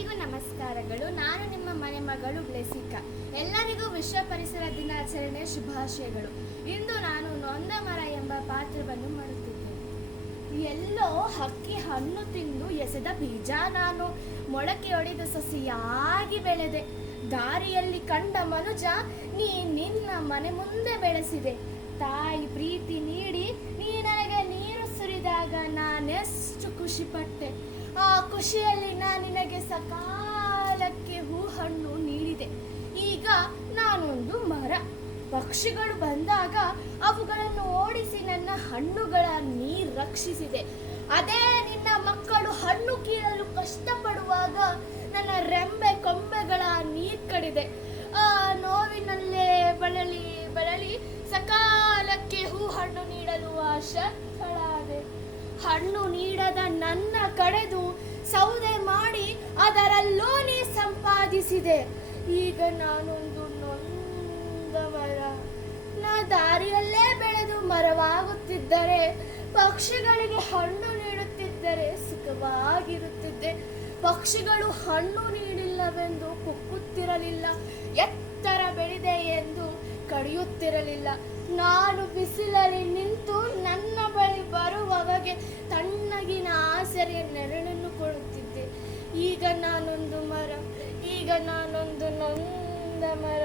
ಎಲ್ಲರಿಗೂ ನಮಸ್ಕಾರಗಳು. ನಾನು ನಿಮ್ಮ ಮನೆ ಮಗಳು ಬ್ಲೆಸಿಕಾ. ಎಲ್ಲರಿಗೂ ವಿಶ್ವ ಪರಿಸರ ದಿನಾಚರಣೆ ಶುಭಾಶಯಗಳು. ಇಂದು ನಾನು ನೊಂದ ಮರ ಎಂಬ ಪಾತ್ರವನ್ನು ಮಾಡುತ್ತಿದ್ದೇನೆ. ಎಲ್ಲೋ ಹಕ್ಕಿ ಹಣ್ಣು ತಿಂದು ಎಸೆದ ಬೀಜ ನಾನು. ಮೊಳಕೆ ಒಡೆದು ಸಸಿಯಾಗಿ ಬೆಳೆದೆ. ದಾರಿಯಲ್ಲಿ ಕಂಡ ಮನುಜ ನಿನ್ನ ಮನೆ ಮುಂದೆ ಬೆಳೆಸಿದೆ. ತಾಯಿ ಪ್ರೀತಿ ನೀಡಿ ನೀ ನನಗೆ ನೀರು ಸುರಿದಾಗ ನಾನೆಷ್ಟು ಖುಷಿ ಪಟ್ಟೆ. ಆ ಖುಷಿಯಲ್ಲಿ ನಿನಗೆ ಸಕಾಲಕ್ಕೆ ಹೂ ಹಣ್ಣು ನೀಡಿದೆ. ಈಗ ನಾನೊಂದು ಮರ. ಪಕ್ಷಿಗಳು ಬಂದಾಗ ಅವುಗಳನ್ನು ಓಡಿಸಿ ನನ್ನ ಹಣ್ಣುಗಳ ನೀ ರಕ್ಷಿಸಿದೆ. ಅದೇ ನಿನ್ನ ಮಕ್ಕಳು ಹಣ್ಣು ಕೀಳಲು ಕಷ್ಟಪಡುವಾಗ ನನ್ನ ರೆಂಬೆ ಕೊಂಬೆಗಳ ನೀರ್ ಕಡಿದೆ. ಆ ನೋವಿನಲ್ಲೇ ಬಳಲಿ ಬಳಲಿ ಸಕಾಲಕ್ಕೆ ಹೂ ಹಣ್ಣು ನೀಡಲು ಶಕ್ತಳಾದೆ. ಹಣ್ಣು ನೀಡದ ನನ್ನ ಕಡೆದು ಸೌದೆ ಮಾಡಿ ಅದರಲ್ಲೂ ನೀ ಸಂಪಾದಿಸಿದೆ. ಈಗ ನಾನೊಂದು ನೊಂದ ಮರ. ನಾ ದಾರಿಯಲ್ಲೇ ಬೆಳೆದು ಮರವಾಗುತ್ತಿದ್ದರೆ, ಪಕ್ಷಿಗಳಿಗೆ ಹಣ್ಣು ನೀಡುತ್ತಿದ್ದರೆ ಸುಖವಾಗಿರುತ್ತಿದ್ದೆ. ಪಕ್ಷಿಗಳು ಹಣ್ಣು ನೀಡಿಲ್ಲವೆಂದು ಕುಕ್ಕುತ್ತಿರಲಿಲ್ಲ, ಎತ್ತರ ಬೆಳೆದೆ ಎಂದು ಕಡಿಯುತ್ತಿರಲಿಲ್ಲ. ನಾನು ಬಿಸಿಲಲ್ಲಿ ನಿಂತು ನನ್ನ ಬಳಿ ಬರುವವಗೆ ತಣ್ಣಗಿನ ಆಸರೆಯ ನೆರಳನ್ನು ಕೊಡುತ್ತಿದ್ದೆ. ಈಗ ನಾನೊಂದು ಮರ, ಈಗ ನಾನೊಂದು ನೊಂದ ಮರ.